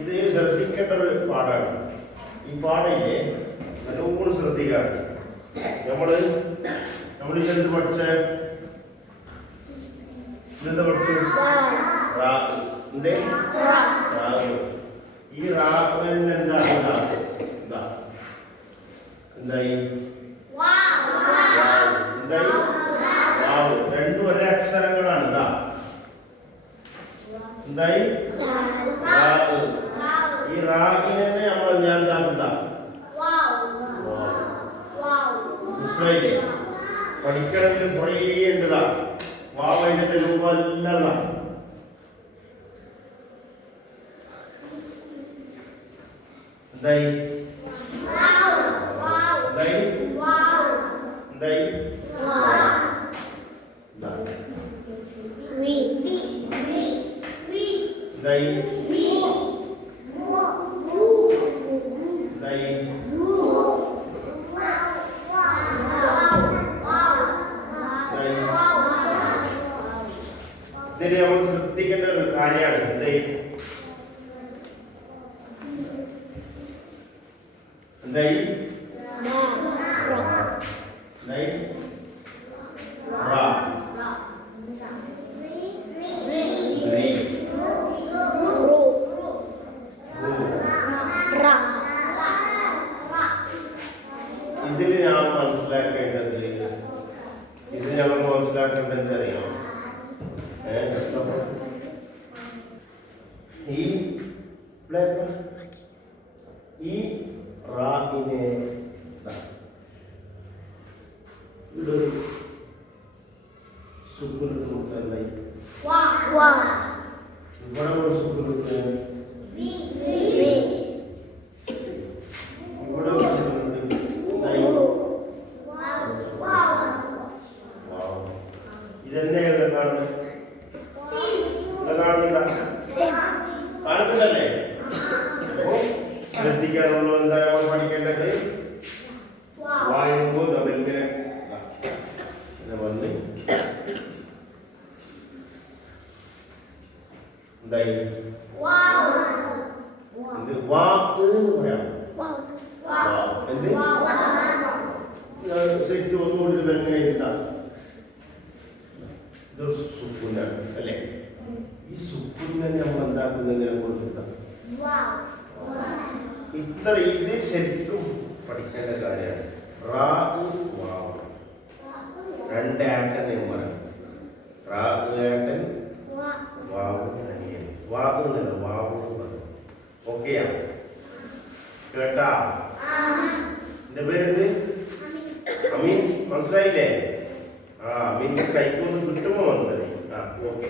ഇത് ശ്രദ്ധിക്കേണ്ട ഒരു പാഠമാണ്. ഈ പാഠയിലെ നല്ലോണം ശ്രദ്ധിക്കാറ്. നമ്മളിതെന്ത് പഠിച്ച ഇതെന്താ പഠിച്ചു? ഈ റാവിന് എന്താണ് എന്തായി? എന്തായി? രണ്ടും ഒരേ അക്ഷരങ്ങളാണ്. എന്തായി? ഈ റാവിനെ നമ്മൾ ഞാൻ മനസ്സിലായില്ലേ? പഠിക്കണമെങ്കിൽ കുറേ ഉണ്ടതാ. വാവതിന്റെ രൂപമല്ല. എന്തായി? എന്തായി? എന്തായി? എന്തായി? ഇതിന് നമ്മൾ ശ്രദ്ധിക്കേണ്ട ഒരു കാര്യമാണ്. എന്തായി? എന്തായി? ഇതിൽ ഞാൻ മനസ്സിലാക്കേണ്ടത് അറിയാം. ഈ റാഹിനെ സുക്കുൻ കൊടുത്തല്ല. ഇവിടെ ഒരു സുക്കുൻ കൊടുത്ത് ഇതെന്നെ ഇവിടെ കാണുന്നത് കാണുന്നുണ്ടല്ലേ? ശ്രദ്ധിക്കാനുള്ള എന്താ നമ്മൾ പഠിക്കേണ്ടത്? വായുമ്പോൾ നമ്മളിങ്ങനെ വന്ന് എന്തായി? എന്ത് വാക്ക് എന്ന് പറയാം. എന്ത് ശരിക്കും ഒന്നുകൊണ്ട് എങ്ങനെ എഴുതാം? ഇതൊരു സുക്കുനാണ് അല്ലേ? ഈ സുക്കുനെ നമ്മൾ എന്താക്കുന്നതിനെ കൊടുത്തിട്ടാ ഇത്ര. ഇത് ശരിക്കും പഠിക്കേണ്ട കാര്യമാണ്. രണ്ട് ആട്ടൻ പറയാം. ഏട്ടൻ വാവ് അനിയൻ. വാവുന്നില്ല, വാവ് പറഞ്ഞു. ഓക്കെയാ? കേട്ടാ? എന്റെ പേരെന്ത്? അമീൻ. മനസ്സിലായില്ലേ? അമീൻ കൈക്കൊന്ന് കിട്ടുമോ? മനസ്സിലായി. ഓക്കെ.